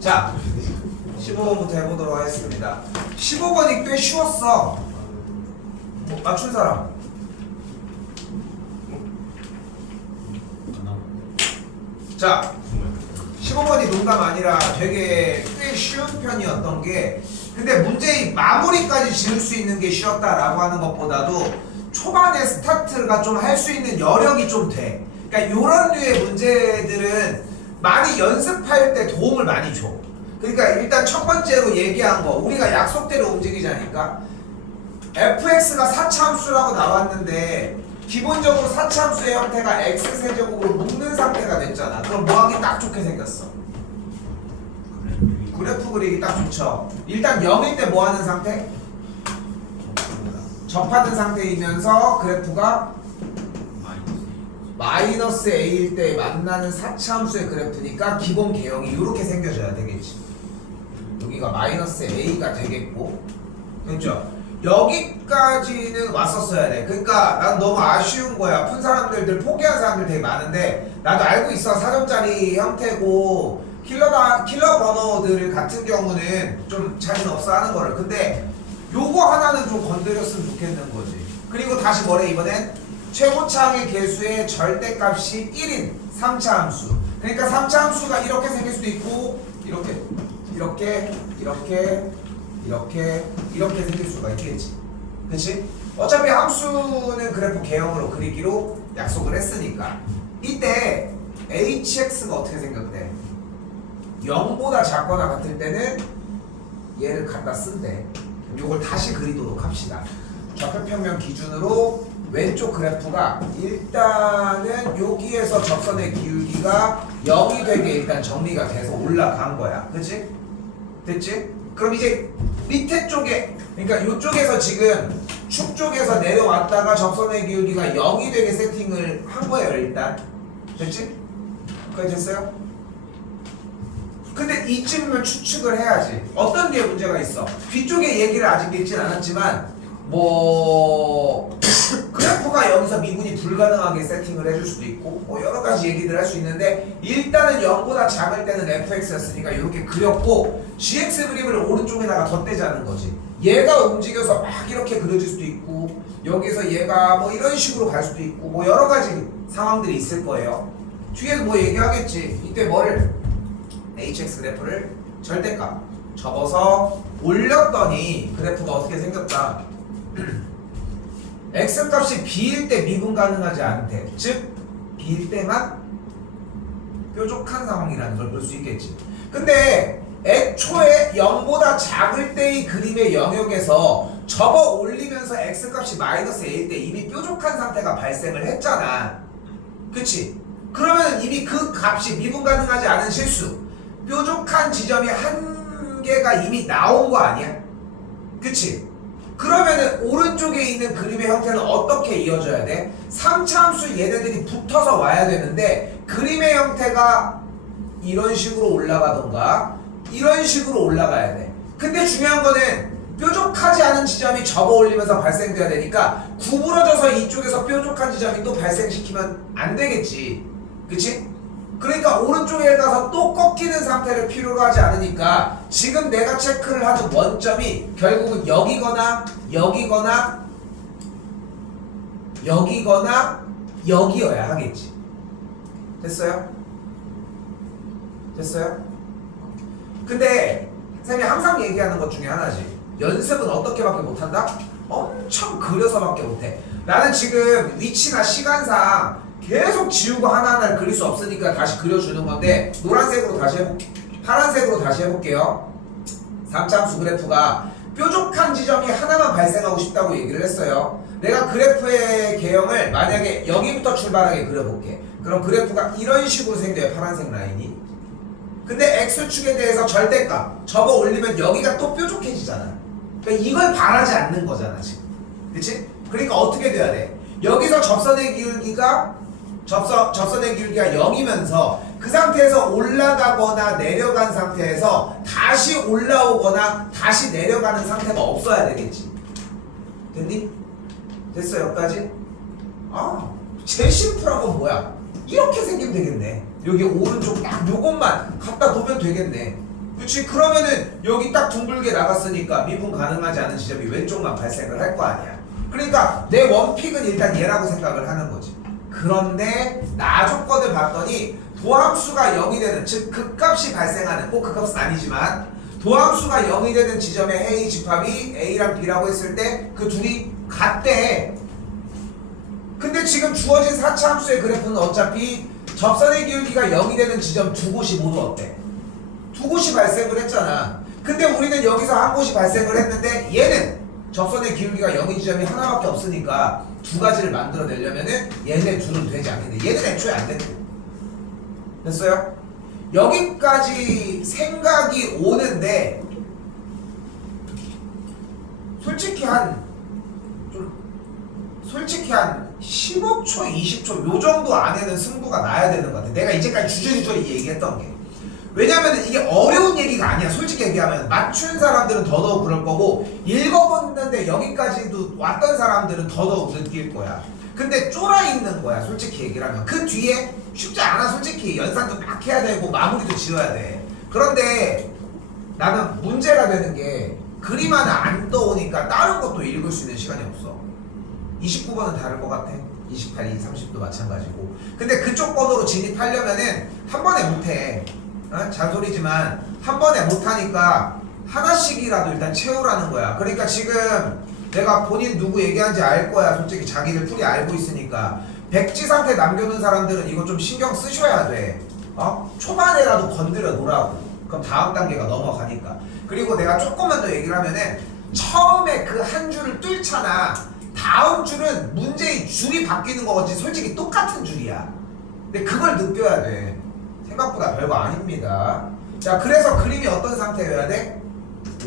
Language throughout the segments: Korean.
자, 15번부터 해보도록 하겠습니다. 15번이 꽤 쉬웠어. 맞춘 사람? 자, 15번이 농담 아니라 되게 꽤 쉬운 편이었던 게, 근데 문제의 마무리까지 지을 수 있는 게 쉬웠다라고 하는 것보다도 초반에 스타트가 좀 할 수 있는 여력이 좀 돼. 그러니까 이런 류의 문제들은 많이 연습할 때 도움을 많이 줘. 그러니까 일단 첫 번째로 얘기한 거, 우리가 약속대로 움직이자니까 fx가 4차 함수라고 나왔는데 기본적으로 4차 함수의 형태가 x세제곱으로 묶는 상태가 됐잖아. 그럼 뭐 하기 딱 좋게 생겼어? 그래프 그리기 딱 좋죠. 일단 0일 때 뭐 하는 상태? 접하는 상태이면서 그래프가 마이너스 a일 때 만나는 4차 함수의 그래프니까 기본 개형이 이렇게 생겨져야 되겠지. 여기가 마이너스 a가 되겠고, 그렇죠? 여기까지는 왔었어야 돼. 그러니까 난 너무 아쉬운 거야. 푼 사람들, 포기한 사람들 되게 많은데, 나도 알고 있어. 4점짜리 형태고 킬러 번호들 같은 경우는 좀 자신 없어 하는 거를. 근데 요거 하나는 좀 건드렸으면 좋겠는 거지. 그리고 다시 뭐래 이번엔? 최고차항의 개수의 절대값이 1인 3차 함수. 그러니까 3차 함수가 이렇게 생길 수도 있고 이렇게 생길 수가 있겠지. 그치? 어차피 함수는 그래프 개형으로 그리기로 약속을 했으니까. 이때 hx가 어떻게 생겼대? 0보다 작거나 같을 때는 얘를 갖다 쓴대. 요걸 다시 그리도록 합시다. 좌표평면 기준으로 왼쪽 그래프가 일단은 여기에서 접선의 기울기가 0이 되게 일단 정리가 돼서 올라간 거야. 그치? 됐지? 그럼 이제 밑에 쪽에, 그러니까 이쪽에서 지금 축 쪽에서 내려왔다가 접선의 기울기가 0이 되게 세팅을 한 거예요. 일단 됐지? 거기까지 됐어요? 근데 이쯤이면 추측을 해야지. 어떤 류의 문제가 있어? 뒤쪽에 얘기를 아직 읽진 않았지만 뭐 그래프가 여기서 미분이 불가능하게 세팅을 해줄 수도 있고 뭐 여러가지 얘기들 할 수 있는데, 일단은 0보다 작을 때는 fx였으니까 이렇게 그렸고 gx 그림을 오른쪽에다가 덧대자는 거지. 얘가 움직여서 막 이렇게 그려질 수도 있고 여기서 얘가 뭐 이런 식으로 갈 수도 있고 뭐 여러가지 상황들이 있을 거예요. 뒤에서 뭐 얘기하겠지. 이때 뭐를 hx 그래프를 절대값 접어서 올렸더니 그래프가 어떻게 생겼다. x값이 b일 때 미분 가능하지 않대. 즉 b일 때만 뾰족한 상황이라는 걸 볼 수 있겠지. 근데 애초에 0보다 작을 때의 그림의 영역에서 접어 올리면서 x값이 마이너스 a일 때 이미 뾰족한 상태가 발생을 했잖아. 그치? 그러면 이미 그 값이 미분 가능하지 않은 실수, 뾰족한 지점이 한 개가 이미 나온 거 아니야? 그치? 그러면은 오른쪽에 있는 그림의 형태는 어떻게 이어져야 돼? 3차 함수 얘네들이 붙어서 와야 되는데 그림의 형태가 이런 식으로 올라가던가 이런 식으로 올라가야 돼. 근데 중요한 거는 뾰족하지 않은 지점이 접어 올리면서 발생돼야 되니까 구부러져서 이쪽에서 뾰족한 지점이 또 발생시키면 안 되겠지. 그치? 그러니까 오른쪽에 가서 또 꺾이는 상태를 필요로 하지 않으니까 지금 내가 체크를 하는 원점이 결국은 여기거나 여기거나 여기거나 여기여야 하겠지. 됐어요? 됐어요? 근데 선생님이 항상 얘기하는 것 중에 하나지. 연습은 어떻게밖에 못한다? 엄청 그려서밖에 못해. 나는 지금 위치나 시간상 계속 지우고 하나하나를 그릴 수 없으니까 다시 그려주는 건데, 노란색으로 다시 해볼게요. 파란색으로 다시 해볼게요. 3차 함수 그래프가 뾰족한 지점이 하나만 발생하고 싶다고 얘기를 했어요. 내가 그래프의 개형을 만약에 여기부터 출발하게 그려볼게. 그럼 그래프가 이런 식으로 생겨요. 파란색 라인이. 근데 x축에 대해서 절대값 접어 올리면 여기가 또 뾰족해지잖아. 그러니까 이걸 바라지 않는 거잖아 지금. 그치? 그러니까 어떻게 돼야 돼? 여기서 접선의 기울기가 0이면서 그 상태에서 올라가거나 내려간 상태에서 다시 올라오거나 다시 내려가는 상태가 없어야 되겠지. 됐니? 됐어 여기까지? 아, 제일 심플한 건 뭐야? 이렇게 생기면 되겠네. 여기 오른쪽 딱 요것만 갖다 놓으면 되겠네. 그치? 그러면은 여기 딱 둥글게 나갔으니까 미분 가능하지 않은 지점이 왼쪽만 발생을 할 거 아니야. 그러니까 내 원픽은 일단 얘라고 생각을 하는 거지. 그런데 나 조건을 봤더니 도함수가 0이 되는, 즉 극값이 발생하는, 꼭 극값은 아니지만 도함수가 0이 되는 지점의 해의 집합이 A랑 B라고 했을 때 그 둘이 같대. 근데 지금 주어진 4차 함수의 그래프는 어차피 접선의 기울기가 0이 되는 지점 두 곳이 모두 어때? 두 곳이 발생을 했잖아. 근데 우리는 여기서 한 곳이 발생을 했는데 얘는 접선의 기울기가 0인 지점이 하나밖에 없으니까 두 가지를 만들어내려면은 얘네 둘은 되지 않겠네. 얘는 애초에 안 됐고. 됐어요? 여기까지 생각이 오는데 솔직히 한 15초, 20초 요 정도 안에는 승부가 나야 되는 것 같아. 내가 이제까지 주저리주저리 얘기했던 게. 왜냐면 이게 어려운 얘기가 아니야. 솔직히 얘기하면 맞춘 사람들은 더더욱 그럴 거고 읽어봤는데 여기까지도 왔던 사람들은 더더욱 느낄 거야. 근데 쫄아 있는 거야. 솔직히 얘기를 하면. 그 뒤에 쉽지 않아. 솔직히 연산도 막 해야 되고 마무리도 지어야 돼. 그런데 나는 문제가 되는 게 그림 하나 안 떠오니까 다른 것도 읽을 수 있는 시간이 없어. 29번은 다를 것 같아. 28, 30도 마찬가지고. 근데 그쪽 번호로 진입하려면은 한 번에 못해. 잔소리지만 한 번에 못하니까 하나씩이라도 일단 채우라는 거야. 그러니까 지금 내가 본인 누구 얘기하는지 알 거야. 솔직히 자기들 풀이 알고 있으니까. 백지 상태 남겨놓은 사람들은 이거 좀 신경 쓰셔야 돼. 초반에라도 건드려 놓으라고. 그럼 다음 단계가 넘어가니까. 그리고 내가 조금만 더 얘기를 하면은 처음에 그 한 줄을 뚫잖아. 다음 줄은 문제의 줄이 바뀌는 거지 솔직히 똑같은 줄이야. 근데 그걸 느껴야 돼. 생각보다 별거 아닙니다. 자, 그래서 그림이 어떤 상태여야 돼?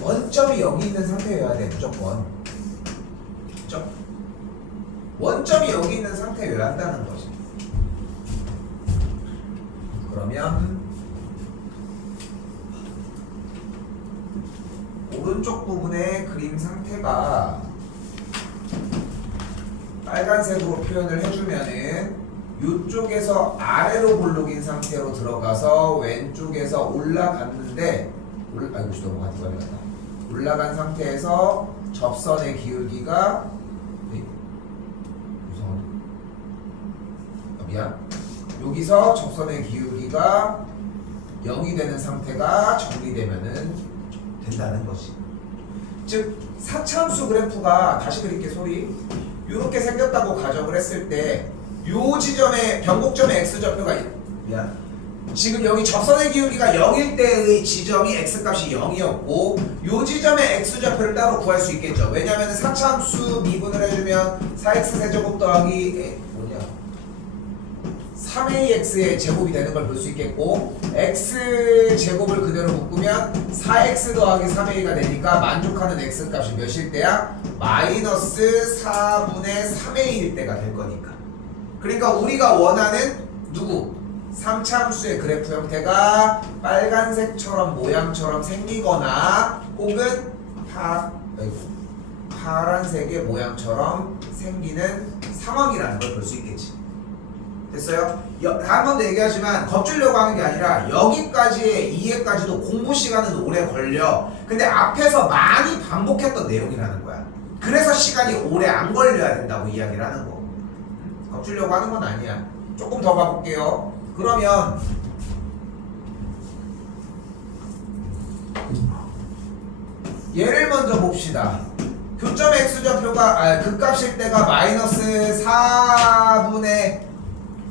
원점이 여기 있는 상태여야 돼. 무조건. 그렇죠? 원점이 여기 있는 상태여야 한다는 거지. 그러면 오른쪽 부분의 그림 상태가 빨간색으로 표현을 해주면은 이쪽에서 아래로 볼록인 상태로 들어가서 왼쪽에서 올라갔는데 아이고 너무 가디가리 같다. 올라간 상태에서 접선의 기울기가 미안. 여기서 접선의 기울기가 0이 되는 상태가 정리되면은 된다는 것이. 즉 4차함수 그래프가 다시 그릴게 소리. 이렇게 생겼다고 가정을 했을 때 요 지점에 변곡점의 x좌표가 미안. 지금 여기 접선의 기울기가 0일 때의 지점이 x값이 0이었고 요 지점의 x좌표를 따로 구할 수 있겠죠. 왜냐하면 4차함수 미분을 해주면 4x 세제곱 더하기 3ax의 제곱이 되는 걸 볼 수 있겠고 x제곱을 그대로 묶으면 4x 더하기 3a가 되니까 만족하는 x값이 몇일 때야? 마이너스 4분의 3a일 때가 될 거니까. 그러니까 우리가 원하는 누구? 3차함수의 그래프 형태가 빨간색처럼 모양처럼 생기거나 혹은 파란색의 모양처럼 생기는 상황이라는 걸 볼 수 있겠지. 됐어요? 한 번 더 얘기하지만 겁주려고 하는 게 아니라 여기까지의 이해까지도 공부 시간은 오래 걸려. 근데 앞에서 많이 반복했던 내용이라는 거야. 그래서 시간이 오래 안 걸려야 된다고 이야기를 하는 거. 겁주려고 하는 건 아니야. 조금 더 가볼게요. 그러면 얘를 먼저 봅시다. 교점의 x좌표가 극값일 때가 마이너스 4분의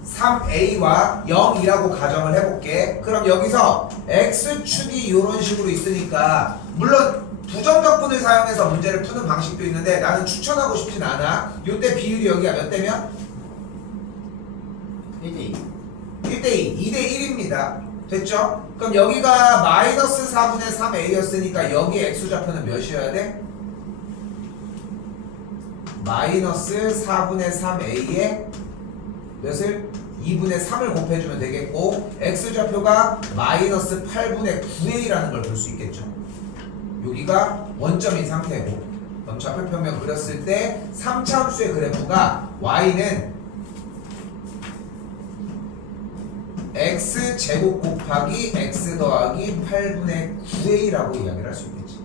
3a와 0이라고 가정을 해볼게. 그럼 여기서 x축이 이런 식으로 있으니까 물론 부정적분을 사용해서 문제를 푸는 방식도 있는데 나는 추천하고 싶진 않아. 이때 비율이 여기가 몇 대면? 1대2 1대2 2대1입니다. 됐죠? 그럼 여기가 마이너스 4분의 3a였으니까 여기 x좌표는 몇이어야 돼? 마이너스 4분의 3a에 몇을? 2분의 3을 곱해주면 되겠고 x좌표가 마이너스 8분의 9a라는 걸 볼 수 있겠죠. 여기가 원점인 상태고 그럼 좌표평면 그렸을 때 3차함수의 그래프가 y는 x제곱 곱하기 x 더하기 8분의 9a라고 이야기를 할 수 있겠지.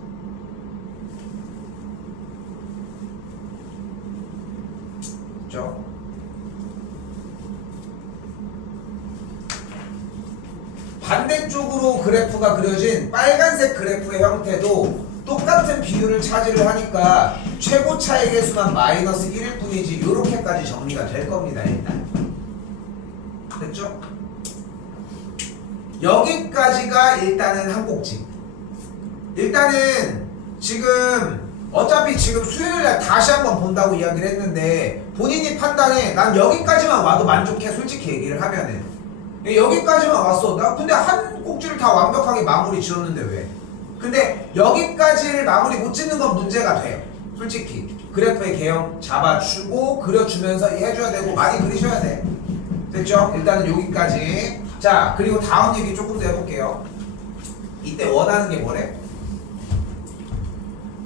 그렇죠? 반대쪽으로 그래프가 그려진 빨간색 그래프의 형태도 똑같은 비율을 차지를 하니까 최고 차의 개수만 마이너스 1일 뿐이지 요렇게까지 정리가 될 겁니다. 일단 됐죠? 여기까지가 일단은 한 꼭지. 일단은 지금 어차피 지금 수요일날 다시 한번 본다고 이야기를 했는데 본인이 판단해. 난 여기까지만 와도 만족해. 솔직히 얘기를 하면은 여기까지만 왔어. 나 근데 한 꼭지를 다 완벽하게 마무리 지었는데 왜? 근데 여기까지를 마무리 못 짓는 건 문제가 돼요. 솔직히 그래프의 개형 잡아주고 그려주면서 해줘야 되고 많이 그리셔야 돼. 됐죠? 일단은 여기까지. 자, 그리고 다음 얘기 조금 더 해볼게요. 이때 원하는 게 뭐래?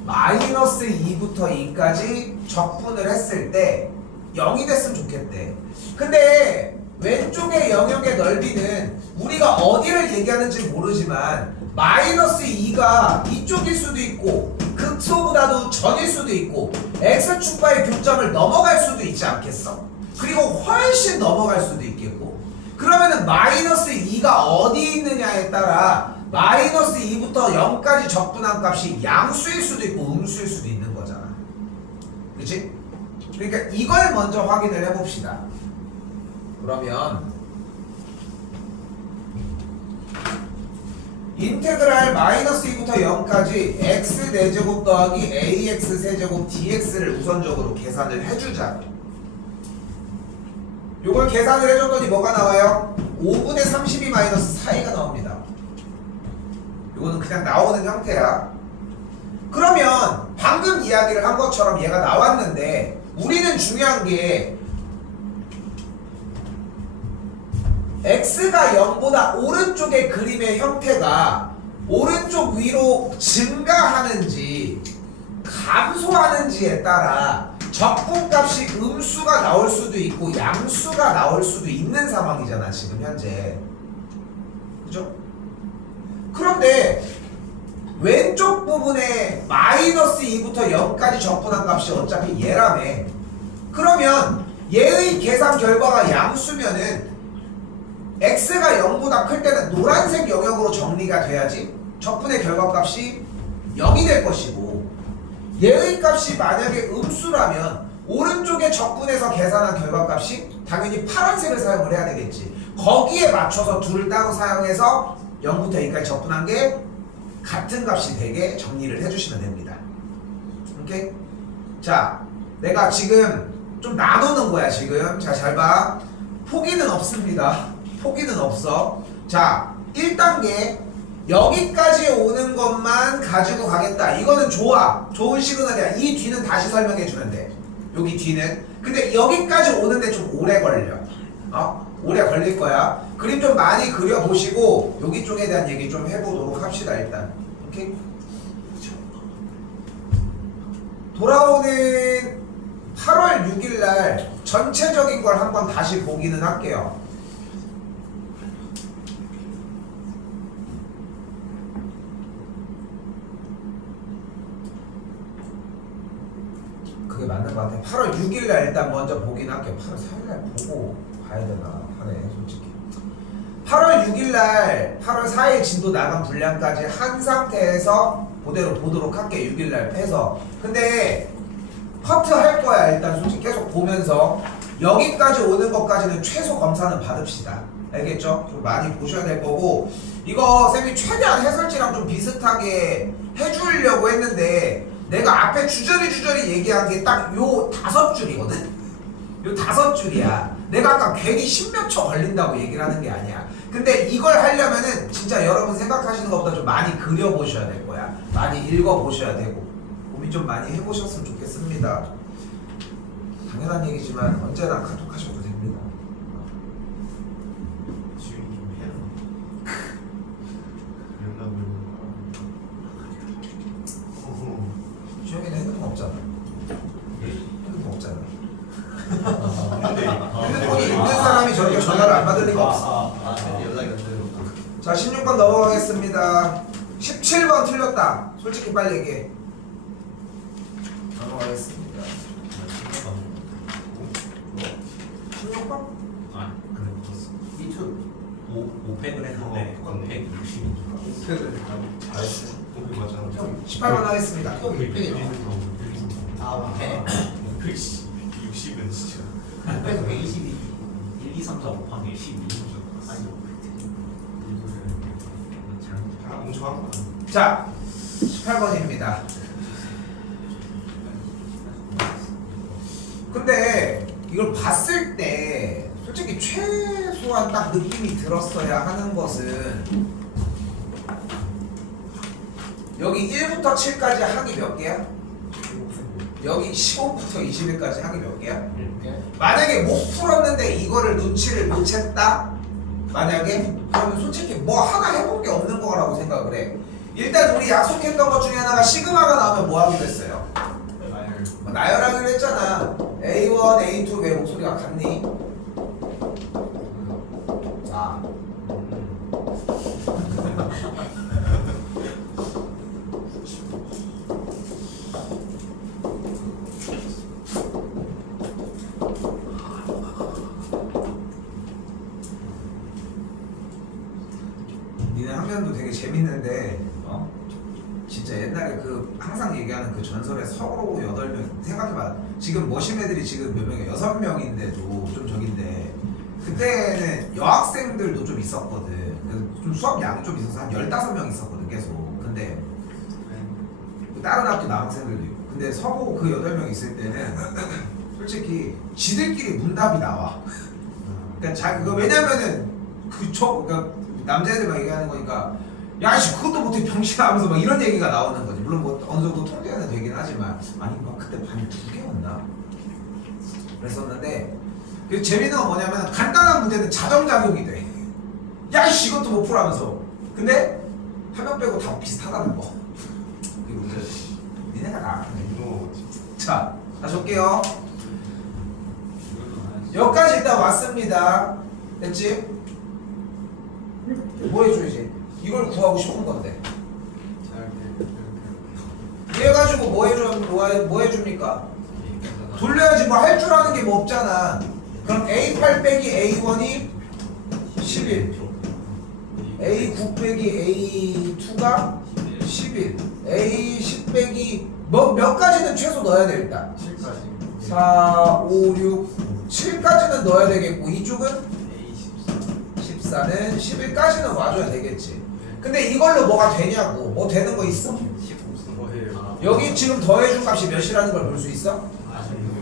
마이너스 2부터 2까지 적분을 했을 때 0이 됐으면 좋겠대. 근데 왼쪽의 영역의 넓이는 우리가 어디를 얘기하는지 모르지만 마이너스 2가 이쪽일 수도 있고 극소보다도 전일 수도 있고 x축과의 교점을 넘어갈 수도 있지 않겠어? 그리고 훨씬 넘어갈 수도 있겠고. 그러면은 마이너스 2가 어디 있느냐에 따라 마이너스 2부터 0까지 적분한 값이 양수일 수도 있고 음수일 수도 있는 거잖아. 그치? 그러니까 이걸 먼저 확인을 해봅시다. 그러면 인테그랄 마이너스 2부터 0까지 x 4제곱 더하기 ax 세제곱 dx를 우선적으로 계산을 해주자. 요걸 계산을 해줬더니 뭐가 나와요? 5분의 32 마이너스 4이가 나옵니다. 요거는 그냥 나오는 형태야. 그러면 방금 이야기를 한 것처럼 얘가 나왔는데 우리는 중요한 게 x가 0보다 오른쪽의 그림의 형태가 오른쪽 위로 증가하는지 감소하는지에 따라 적분값이 음수가 나올 수도 있고 양수가 나올 수도 있는 상황이잖아 지금 현재. 그죠? 그런데 왼쪽 부분에 마이너스 2부터 0까지 적분한 값이 어차피 얘라며. 그러면 얘의 계산 결과가 양수면은 x가 0보다 클 때는 노란색 영역으로 정리가 돼야지 적분의 결과값이 0이 될 것이고, 얘의 값이 만약에 음수라면 오른쪽에 적분해서 계산한 결과값이 당연히 파란색을 사용을 해야 되겠지. 거기에 맞춰서 둘을 따로 사용해서 0부터 2까지 적분한 게 같은 값이 되게 정리를 해주시면 됩니다. 오케이? 자, 내가 지금 좀 나누는 거야 지금. 자, 잘 봐. 포기는 없습니다. 포기는 없어. 자, 1단계 여기까지 오는 것만 가지고 가겠다. 이거는 좋아. 좋은 시그널이야. 이 뒤는 다시 설명해 주면 돼. 여기 뒤는. 근데 여기까지 오는데 좀 오래 걸려. 오래 걸릴 거야. 그림 좀 많이 그려보시고 여기 쪽에 대한 얘기 좀 해보도록 합시다. 일단 오케이? 돌아오는 8월 6일날 전체적인 걸 한번 다시 보기는 할게요. 그게 맞는 것 같아. 8월 6일날 일단 먼저 보긴 할게요. 8월 4일날 보고 봐야 되나 하네 솔직히. 8월 6일날 8월 4일 진도 나간 분량까지 한 상태에서 그대로 보도록 할게. 6일날 해서. 근데 커트 할 거야. 일단 솔직히 계속 보면서 여기까지 오는 것까지는 최소 검사는 받읍시다. 알겠죠? 좀 많이 보셔야 될 거고, 이거 쌤이 최대한 해설지랑 좀 비슷하게 해주려고 했는데 내가 앞에 주저리 얘기한 게 딱 요 5줄이거든? 요 5줄이야. 내가 아까 괜히 10몇 초 걸린다고 얘기를 하는 게 아니야. 근데 이걸 하려면은 진짜 여러분 생각하시는 것보다 좀 많이 그려보셔야 될 거야. 많이 읽어보셔야 되고 고민 좀 많이 해보셨으면 좋겠습니다. 당연한 얘기지만 언제나 카톡 하셔도 됩니다. 지금 좀 해야 주영이는 핸드폰 없잖아. 핸드폰 없잖아. 근데 핸드폰이 있는 사람이 저렇게 전화를 안 받을 리가 없어. 연락이 안 돼요. 자 16번 넘어가겠습니다. 17번 틀렸다. 솔직히 빨리 얘기해. 넘어가겠습니다. 16번? 아 그래 붙었어. 미투. 5팩을 했는데 160인 줄 알았어. 잘했어. 맞아. 18번 하겠습니다. 아, 60은 진짜. 122. 1, 2, 3, 4, 5 한 게 12. 아니요. 잘 자 18번입니다. 근데 이걸 봤을 때 솔직히 최소한 딱 느낌이 들었어야 하는 것은 여기 1부터 7까지 항이 몇 개야? 여기 15부터 21까지 항이 몇 개야? 만약에 못 풀었는데 이거를 눈치를 못 챘다? 만약에? 그러면 솔직히 뭐 하나 해본 게 없는 거라고 생각을 해. 일단 우리 약속했던 것 중에 하나가 시그마가 나오면 뭐 하기로 했어요? 뭐 나열하기로 했잖아. A1, A2 왜 목소리가 같니? 자 니네 학년도 되게 재밌는데 진짜 옛날에 그 항상 얘기하는 그 전설의 서로 8명 생각해봐. 지금 머신 애들이 지금 몇 명이야? 6명인데도 좀 저긴데 그때는 여학생들도 좀 있었거든. 그래서 좀 수업 양이 좀 있어서 한 15명 있었거든 계속. 근데 다른 학교 남학생들도 있고. 근데 서고 그 8명 있을 때는 솔직히 지들끼리 문답이 나와. 그러니까 그거 왜냐면은 그러니까 남자애들만 얘기하는 거니까 야씨 그것도 못해 병신아 하면서 막 이런 얘기가 나오는 거지. 물론 뭐 어느 정도 통제는 되긴 하지만 아니 막 그때 반이 2개였나? 그랬었는데 그 재밌는 건 뭐냐면 간단한 문제는 자정작용이 돼. 야씨 이것도 못 풀하면서. 근데 한 명 빼고 다 비슷하다는 거. 그리고 이제 니네가 나왔네. 자 다시 올게요. 여기까지 일단 왔습니다. 됐지? 뭐 해줘야지? 이걸 구하고 싶은 건데. 이래가지고 뭐 해줍니까? 돌려야지 뭐 할 줄 아는 게 뭐 없잖아. 그럼 A8 빼기 A1이 11, A9 빼기 A2가 11, A10 빼기 몇 가지는 최소 넣어야 돼 일단. 7까지. 4, 5, 6, 7까지는 넣어야 되겠고 이쪽은 14는 11까지는 와줘야 되겠지. 근데 이걸로 뭐가 되냐고. 뭐 되는 거 있어? 여기 지금 더해준 값이 몇이라는 걸 볼 수 있어?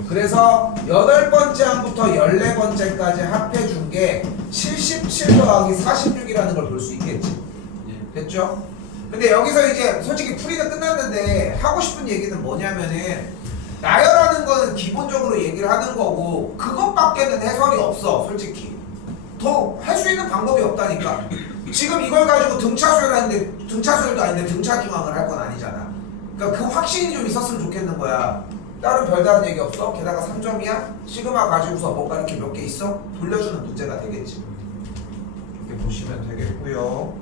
그래서 8번째 항부터 14번째까지 합해준 게 77 더하기 46이라는 걸 볼 수 있겠지. 됐죠? 근데 여기서 이제 솔직히 풀이가 끝났는데 하고 싶은 얘기는 뭐냐면은 나열하는 거는 기본적으로 얘기를 하는 거고 그것밖에는 해설이 없어 솔직히. 더 할 수 있는 방법이 없다니까. 지금 이걸 가지고 등차수열 하는데 등차수열도 아닌데 등차중앙을 할 건 아니잖아. 그러니까 그 확신이 좀 있었으면 좋겠는 거야. 다른 별다른 얘기 없어? 게다가 3점이야? 시그마 가지고서 뭔가 이렇게 몇 개 있어? 돌려주는 문제가 되겠지. 이렇게 보시면 되겠고요.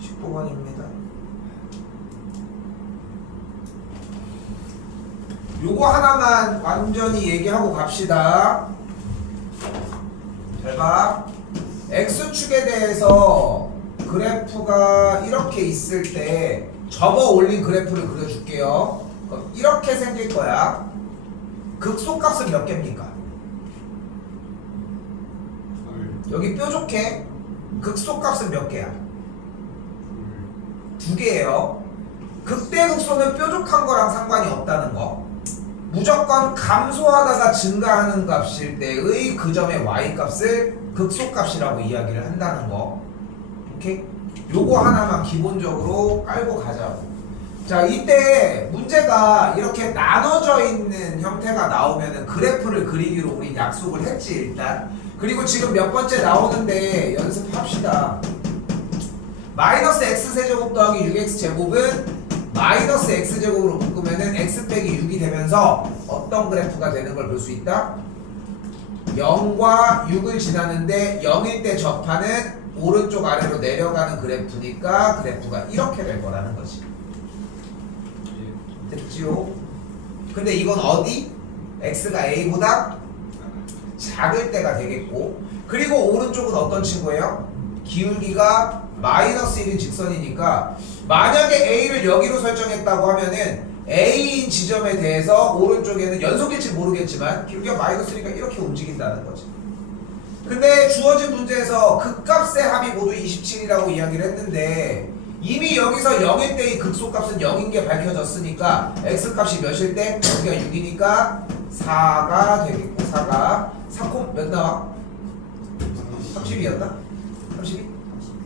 19번입니다. 요거 하나만 완전히 얘기하고 갑시다. 잘 봐. X축에 대해서 그래프가 이렇게 있을 때 접어 올린 그래프를 그려줄게요. 그럼 이렇게 생길 거야. 극소값은 몇 개입니까? 여기 뾰족해. 극소값은 몇 개야? 2개예요. 극대극소는 뾰족한 거랑 상관이 없다는 거. 무조건 감소하다가 증가하는 값일 때의 그 점의 y값을 극소값이라고 이야기를 한다는 거. 오케이? 요거 하나만 기본적으로 깔고 가자고. 자, 이때 문제가 이렇게 나눠져 있는 형태가 나오면은 그래프를 그리기로 우리 약속을 했지 일단. 그리고 지금 몇 번째 나오는데 연습합시다. 마이너스 x세제곱 더하기 6x제곱은 마이너스 x제곱으로 묶으면은 x 빼기 6이 되면서 어떤 그래프가 되는 걸 볼 수 있다? 0과 6을 지나는데 0일 때 접하는 오른쪽 아래로 내려가는 그래프니까 그래프가 이렇게 될 거라는 거지. 됐지요? 근데 이건 어디? x가 a보다 작을 때가 되겠고, 그리고 오른쪽은 어떤 친구예요? 기울기가 마이너스 1인 직선이니까 만약에 a를 여기로 설정했다고 하면은 a인 지점에 대해서 오른쪽에는 연속일지 모르겠지만 기울기가 마이너스 1이니까 이렇게 움직인다는 거지. 근데 주어진 문제에서 극값의 합이 모두 27이라고 이야기를 했는데 이미 여기서 0일 때의 극소값은 0인 게 밝혀졌으니까 x값이 몇일 때? 여기가 6이니까 4가 되겠고, 4가 4콤 몇 나와? 32였나? 32?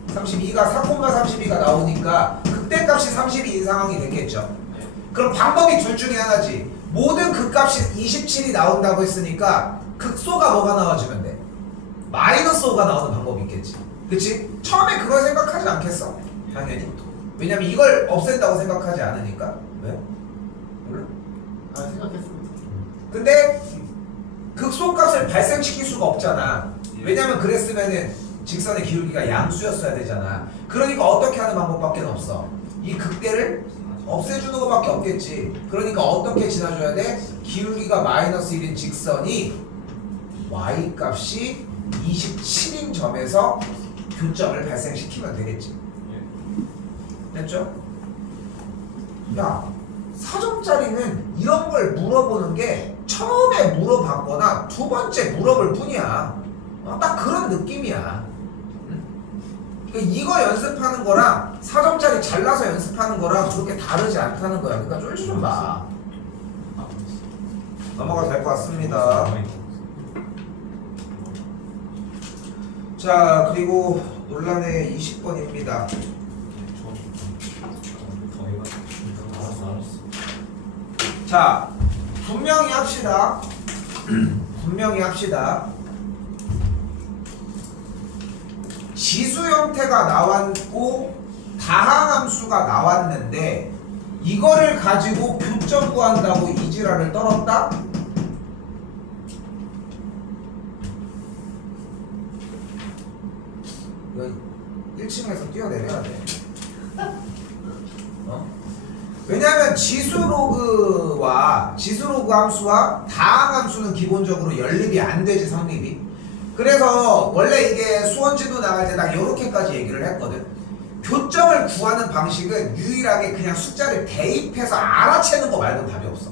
32가 4,32가 나오니까 극대값이 32인 상황이 됐겠죠. 그럼 방법이 둘 중에 하나지. 모든 극값이 27이 나온다고 했으니까 극소가 뭐가 나와주면 돼? 마이너스 5가 나오는 방법이 있겠지. 그치? 처음에 그걸 생각하지 않겠어? 당연히. 왜냐면 이걸 없앤다고 생각하지 않으니까. 왜? 몰라? 아, 생각했습니다. 근데 극소값을 발생시킬 수가 없잖아. 왜냐면 그랬으면은 직선의 기울기가 양수였어야 되잖아. 그러니까 어떻게 하는 방법밖에 없어. 이 극대를 없애주는 것밖에 없겠지. 그러니까 어떻게 지나줘야 돼? 기울기가 마이너스 1인 직선이 y값이 27인 점에서 교점을 발생시키면 되겠지. 됐죠? 야, 4점짜리는 이런 걸 물어보는 게 처음에 물어봤거나 두 번째 물어볼 뿐이야. 딱 그런 느낌이야. 이거 연습하는 거랑 4점짜리 잘라서 연습하는 거랑 그렇게 다르지 않다는 거야. 그러니까 쫄지 좀 마. 넘어가도 될 것 같습니다. 자, 그리고 논란의 20번입니다. 자, 분명히 합시다. 분명히 합시다. 지수 형태가 나왔고 다항함수가 나왔는데 이거를 가지고 교점 구한다고 이 지랄을 떨었다? 이거 1층에서 뛰어내려야 돼. 왜냐하면 지수로그 함수와 다항함수는 기본적으로 연립이 안 되지, 성립이. 그래서 원래 이게 수원지도 나갈 때 딱 요렇게까지 얘기를 했거든. 교점을 구하는 방식은 유일하게 그냥 숫자를 대입해서 알아채는 거 말고는 답이 없어.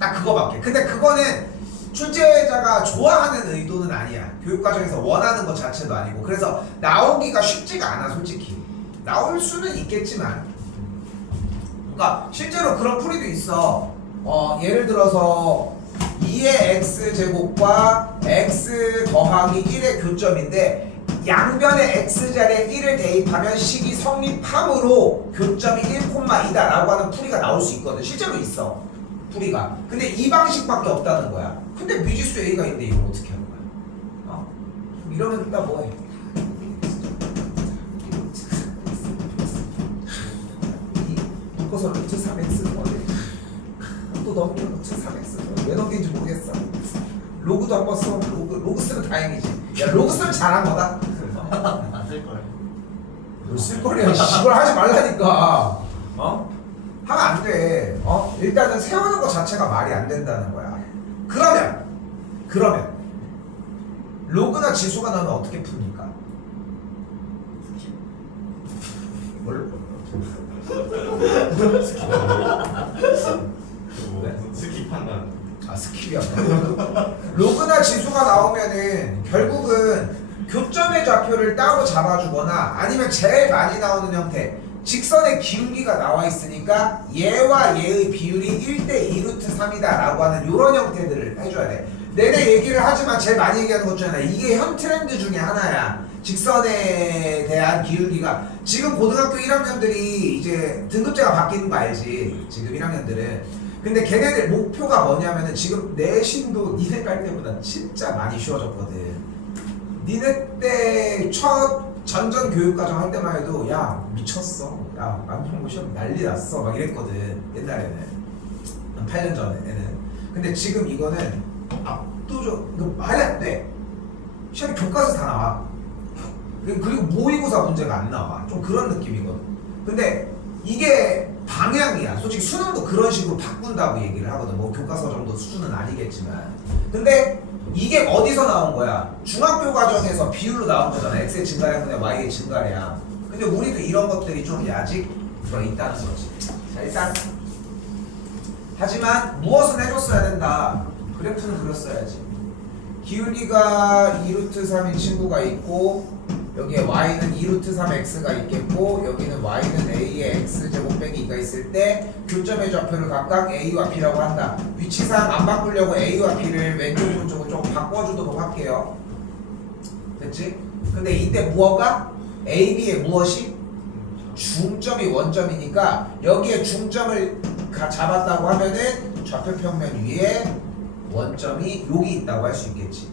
딱 그거밖에. 근데 그거는 출제자가 좋아하는 의도는 아니야. 교육과정에서 원하는 것 자체도 아니고. 그래서 나오기가 쉽지가 않아, 솔직히. 나올 수는 있겠지만. 그러니까 실제로 그런 풀이도 있어. 예를 들어서 2의 x제곱과 x 더하기 1의 교점인데 양변에 x자리에 1을 대입하면 식이 성립함으로 교점이 1,2다 라고 하는 풀이가 나올 수 있거든. 실제로 있어, 풀이가. 근데 이 방식밖에 없다는 거야. 근데 미지수 a가 있는데 이걸 어떻게 하는 거야? 이러면 일단 뭐해? 묶어서 루트 3x 뭐래? 또 넘겨 루트 3x 왜 넘긴지 모르겠어. 로그도 한번 써. 로그 쓰면 다행이지. 야, 로그 쓰면 잘한 거다. 안 쓸걸. 뭘 쓸 거냐. 이걸 하지 말라니까. 하면 안 돼. 일단은 세우는 거 자체가 말이 안 된다는 거야. 그러면 로그나 지수가 나오면 어떻게 풉니까? 뭘? 스킵 판단. 스킵이야. 로그나 지수가 나오면은 결국은 교점의 좌표를 따로 잡아주거나 아니면 제일 많이 나오는 형태, 직선의 기울기가 나와 있으니까 얘와 얘의 비율이 1대 2루트 3이다 라고 하는 이런 형태들을 해줘야 돼. 내내 얘기를 하지만 제일 많이 얘기하는 것 중에 하나, 이게 현 트렌드 중에 하나야. 직선에 대한 기울기가. 지금 고등학교 1학년들이 이제 등급제가 바뀌는 거 알지, 지금 1학년들은. 근데 걔네들 목표가 뭐냐면은 지금 내신도 니네 깔 때보다 진짜 많이 쉬워졌거든. 니네 때 첫 전전 교육과정 할 때만 해도 야 미쳤어, 야 안평고 시험 난리 났어 막 이랬거든, 옛날에는. 8년 전에는. 근데 지금 이거는 압도적 이거 말이 안 돼. 시험에 교과서 다 나와. 그리고 모의고사 문제가 안 나와. 좀 그런 느낌이거든. 근데 이게 방향이야. 솔직히 수능도 그런 식으로 바꾼다고 얘기를 하거든. 뭐 교과서 정도 수준은 아니겠지만. 근데 이게 어디서 나온 거야? 중학교 과정에서 비율로 나온 거잖아. x의 증가량분의 y의 증가량. 근데 우리도 이런 것들이 좀 아직 들어있다는 거지. 자, 일단 하지만 무엇은 해줬어야 된다. 그래프는 그렸어야지. 기울기가 2루트 3인 친구가 있고 여기에 y는 2루트 3x가 있겠고 여기는 y는 a의 x제곱 빼기 2가 있을 때 교점의 좌표를 각각 a와 b라고 한다. 위치상 안 바꾸려고 a와 b를 왼쪽 오른쪽으로 조금 바꿔주도록 할게요. 됐지? 근데 이때 무엇가? a, b의 무엇이? 중점이 원점이니까 여기에 중점을 잡았다고 하면은 좌표 평면 위에 원점이 여기 있다고 할 수 있겠지.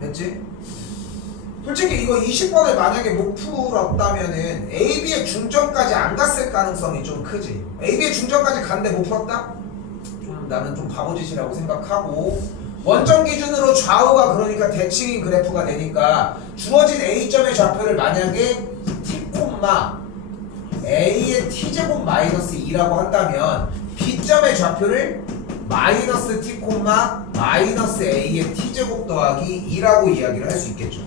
됐지? 솔직히 이거 20번을 만약에 못 풀었다면은 AB의 중점까지 안 갔을 가능성이 좀 크지. AB의 중점까지 갔는데 못 풀었다? 나는 좀 바보짓이라고 생각하고 원점 기준으로 좌우가 그러니까 대칭인 그래프가 되니까 주어진 A점의 좌표를 만약에 t, A의 t제곱 마이너스 2라고 한다면 B점의 좌표를 마이너스 t, 마이너스 A의 t제곱 더하기 2라고 이야기를 할 수 있겠죠.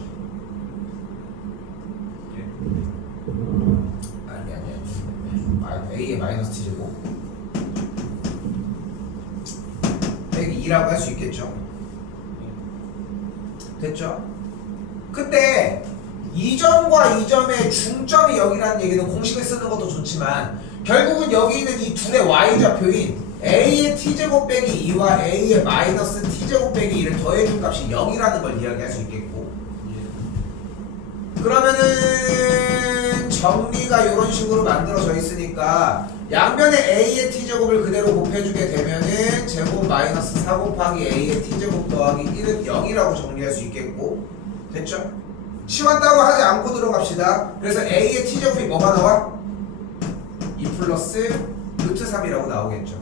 A의 마이너스 t제곱 빼기 2라고 할 수 있겠죠. 됐죠? 근데 이 점과 이 점의 중점이 여기라는 얘기는 공식을 쓰는 것도 좋지만 결국은 여기 있는 이 둘의 y좌표인 A의 t제곱 빼기 2와 A의 마이너스 t제곱 빼기 2를 더해준 값이 0이라는 걸 이야기할 수 있겠고 그러면은 정리가 이런 식으로 만들어져 있으니까 양변에 A의 t제곱을 그대로 곱해주게 되면은 제곱 마이너스 4 곱하기 A의 t제곱 더하기 1은 0이라고 정리할 수 있겠고 됐죠? 치환다고 하지 않고 들어갑시다. 그래서 A의 t제곱이 뭐가 나와? 2 플러스 루트 3이라고 나오겠죠.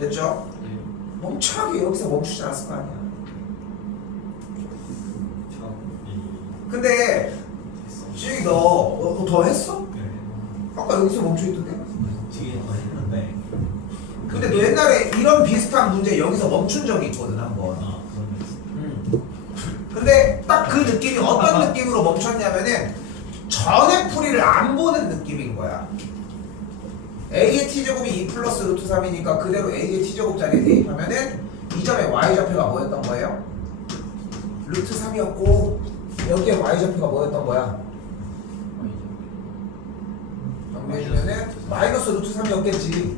됐죠? 멍청하게 여기서 멈추지 않았을 거 아니야. 근데 지금 너 더 했어? 아까 여기서 멈춰있던데? 뒤에 더 했는데. 근데 너 옛날에 이런 비슷한 문제 여기서 멈춘 적이 있거든 한번. 근데 딱 그 느낌이 어떤 느낌으로 멈췄냐면은 전의 풀이를 안 보는 느낌인 거야. A의 t제곱이 2 플러스 루트 3이니까 그대로 A의 t제곱 자리에 대입하면은 이 점의 y좌표가 뭐였던 거예요? 루트 3이었고 여기에 y좌표가 뭐였던 거야? 정리해주면은 마이너스 루트 3이었겠지.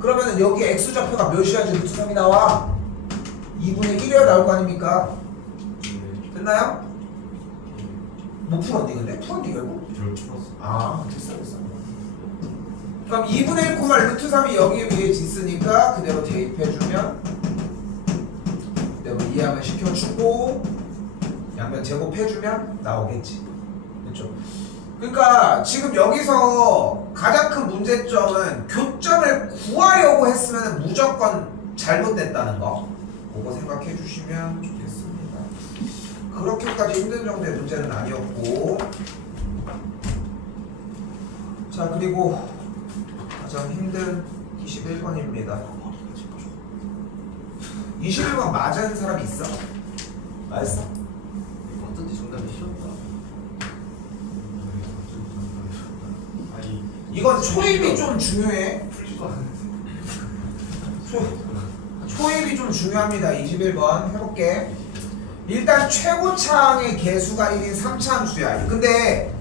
그러면은 여기 x좌표가 몇이야지 루트 3이 나와? 2분의 1이어야 나올 거 아닙니까? 됐나요? 못 풀었니 근데? 풀었니 결국? 아 됐어. 그럼 2분의 1, 루트 3이 여기에 위에 있으니까 그대로 대입해주면 그대로 이항을 시켜주고 양변 제곱해주면 나오겠지. 그렇죠? 그러니까 지금 여기서 가장 큰 문제점은 교점을 구하려고 했으면 무조건 잘못됐다는 거 그거 생각해 주시면 좋겠습니다. 그렇게까지 힘든 정도의 문제는 아니었고 자 그리고 가장 힘든 21번입니다. 21번 맞은 사람이 있어? 맞았어? 어쩐지 정답이 쉬웠다. 이건 초입이 좀 중요해. 풀지도 않았는데. 초입이 좀 중요합니다. 21번 해볼게. 일단 최고차항의 개수가 1인 3차함수야. 근데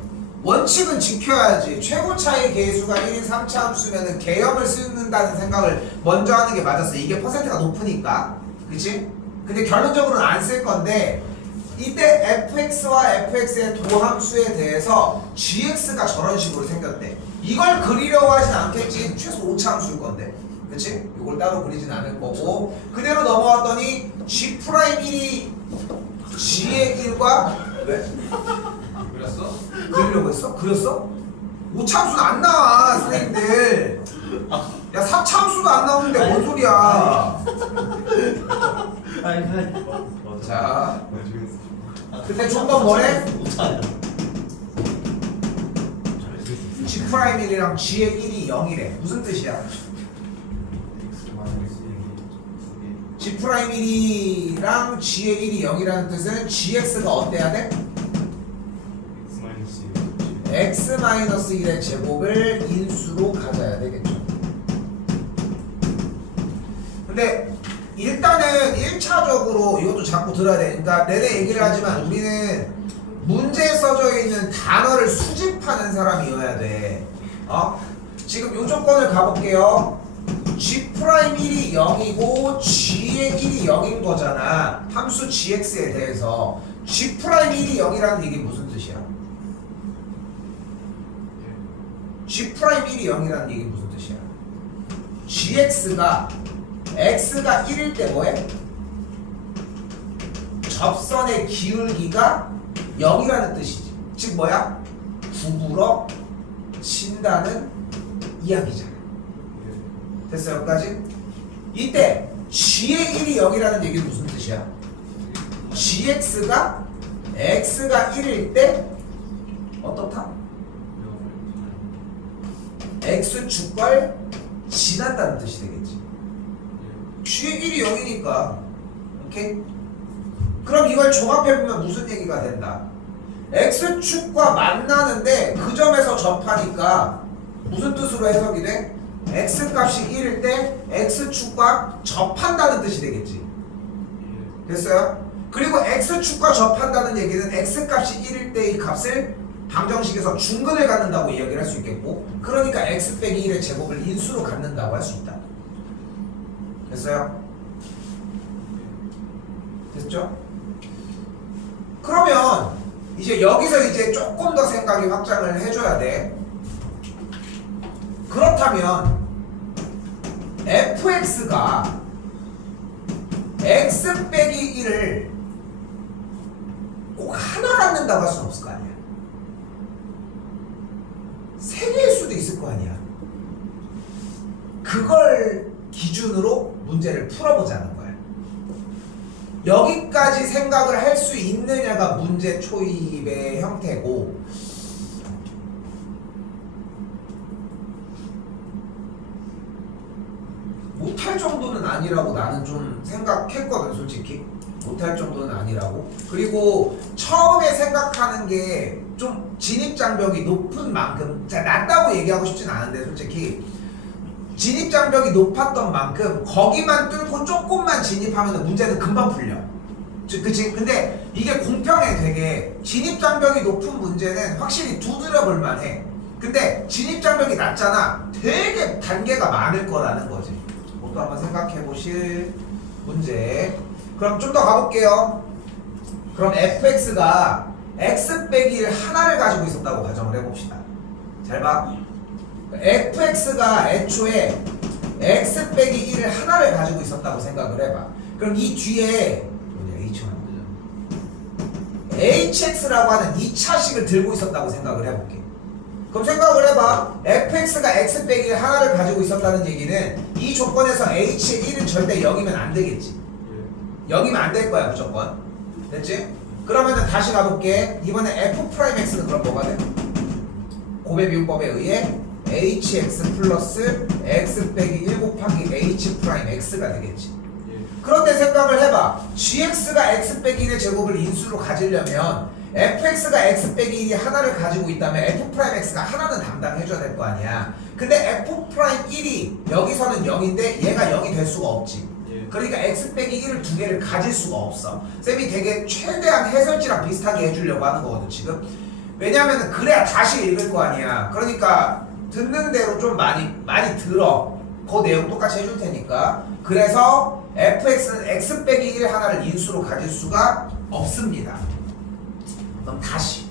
원칙은 지켜야지. 최고차의 개수가 1인 3차함수면은 개념을 쓰는다는 생각을 먼저 하는 게 맞았어. 이게 퍼센트가 높으니까. 그치? 근데 결론적으로는 안 쓸 건데 이때 fx와 fx의 도함수에 대해서 gx가 저런 식으로 생겼대. 이걸 그리려고 하진 않겠지. 최소 5차함수일 건데. 그치? 이걸 따로 그리진 않을 거고 그대로 넘어왔더니 g'1이 g의 1과 왜? 그렸어? 그리려고 했어? 그렸어? 5차함수는 안 나와 선생님들. 야 4차함수도 안 나오는데 뭔 소리야. 자, 맞아. 근데 좀 더 뭐래? 못하냐? G 프라임 1이랑 G의 1이 0이래. 무슨 뜻이야? G 프라임 1이랑 G의 1이 0이라는 뜻은 GX가 어때야 돼? X-1의 제곱을 인수로 가져야 되겠죠. 근데 일단은 1차적으로 이것도 자꾸 들어야 돼. 그러니까 내내 얘기를 하지만 우리는 문제에 써져 있는 단어를 수집하는 사람이어야 돼. 지금 요 조건을 가볼게요. G'1이 0이고 G의 1이 0인 거잖아. 함수 GX에 대해서. G'1이 0이라는 얘기 무슨 뜻이야? G'1이 0이라는 얘기 무슨 뜻이야? GX가 X가 1일 때 뭐해? 접선의 기울기가 0이라는 뜻이지. 즉 뭐야? 구부러 친다는 이야기잖아. 됐어 여기까지? 이때 G의 1이 0이라는 얘기는 무슨 뜻이야? GX가 X가 1일 때 어떻다? X축을 지난다는 뜻이 되겠지. G의 1이 0이니까 오케이? 그럼 이걸 종합해보면 무슨 얘기가 된다? X축과 만나는데 그 점에서 접하니까 무슨 뜻으로 해석이 돼? X값이 1일 때 X축과 접한다는 뜻이 되겠지. 됐어요? 그리고 X축과 접한다는 얘기는 X값이 1일 때 이 값을 방정식에서 중근을 갖는다고 이야기를 할 수 있겠고, 그러니까 X 빼기 1의 제곱을 인수로 갖는다고 할 수 있다. 됐어요? 됐죠? 그러면 이제 여기서 이제 조금 더 생각이 확장을 해줘야 돼. 그렇다면 fx가 x 빼기 1을 꼭 하나 갖는다고 할 수는 없을 거 아니야. 세 개일 수도 있을 거 아니야. 그걸 기준으로 문제를 풀어보자는 거야. 여기까지 생각을 할 수 있느냐가 문제 초입의 형태고, 못할 정도는 아니라고 나는 좀 생각했거든. 솔직히 못할 정도는 아니라고. 그리고 처음에 생각하는 게 좀 진입장벽이 높은 만큼, 자, 낮다고 얘기하고 싶진 않은데 솔직히 진입장벽이 높았던 만큼 거기만 뚫고 조금만 진입하면 문제는 금방 풀려. 그치? 근데 이게 공평해. 되게 진입장벽이 높은 문제는 확실히 두드려 볼만해. 근데 진입장벽이 낮잖아. 되게 단계가 많을 거라는 거지. 그것도 한번 생각해 보실 문제. 그럼 좀 더 가볼게요. 그럼 fx가 x 빼기 1 하나를 가지고 있었다고 가정을 해봅시다. 잘 봐. fx가 애초에 x 빼기 1을 하나를 가지고 있었다고 생각을 해봐. 그럼 이 뒤에 hx라고 하는 2차식을 들고 있었다고 생각을 해볼게. 그럼 생각을 해봐. fx가 x 빼기 1 하나를 가지고 있었다는 얘기는 이 조건에서 h의 1은 절대 0이면 안 되겠지. 0이면 안 될 거야 무조건. 됐지? 그러면은 다시 가볼게. 이번에 f'x는 그럼 뭐가 돼? 곱의 미분법에 의해 hx 플러스 x 빼기 1 곱하기 h 프라임 x가 되겠지. 그런데 생각을 해봐. gx가 x 빼기 1의 제곱을 인수로 가지려면 fx가 x 빼기 1이 하나를 가지고 있다면 f 프라임 x가 하나는 담당해줘야 될 거 아니야. 근데 f 프라임 1이 여기서는 0인데 얘가 0이 될 수가 없지. 그러니까 x 빼기 1을 두 개를 가질 수가 없어. 쌤이 되게 최대한 해설지랑 비슷하게 해주려고 하는 거거든 지금. 왜냐하면 그래야 다시 읽을 거 아니야. 그러니까 듣는 대로 좀 많이 들어. 그 내용 똑같이 해줄 테니까. 그래서 fx는 x 빼기 1 하나를 인수로 가질 수가 없습니다. 그럼 다시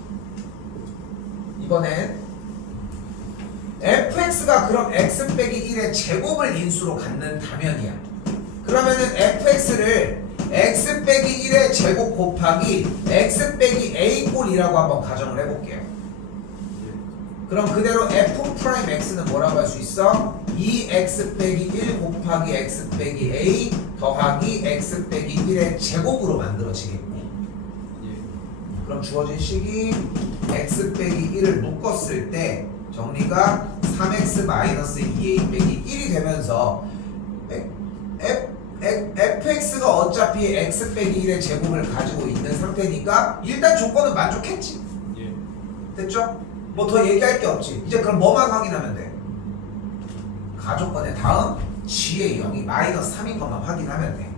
이번엔 fx가 그럼 x 빼기 1의 제곱을 인수로 갖는다면이야. 그러면은 fx를 x 빼기 1의 제곱 곱하기 x 빼기 a 꼴이라고 한번 가정을 해볼게요. 그럼 그대로 f'x는 뭐라고 할 수 있어? 2x 빼기 1 곱하기 x 빼기 a 더하기 x 빼기 1의 제곱으로 만들어지겠고. 그럼 주어진 식이 x 빼기 1을 묶었을 때 정리가 3x 마이너스 2a 빼기 1이 되면서 fx가 어차피 x 빼기 1의 제곱을 가지고 있는 상태니까 일단 조건은 만족했지. 됐죠? 뭐 더 얘기할 게 없지. 이제 그럼 뭐만 확인하면 돼? 가조건의 다음 g의 0이 마이너스 3인 것만 확인하면 돼.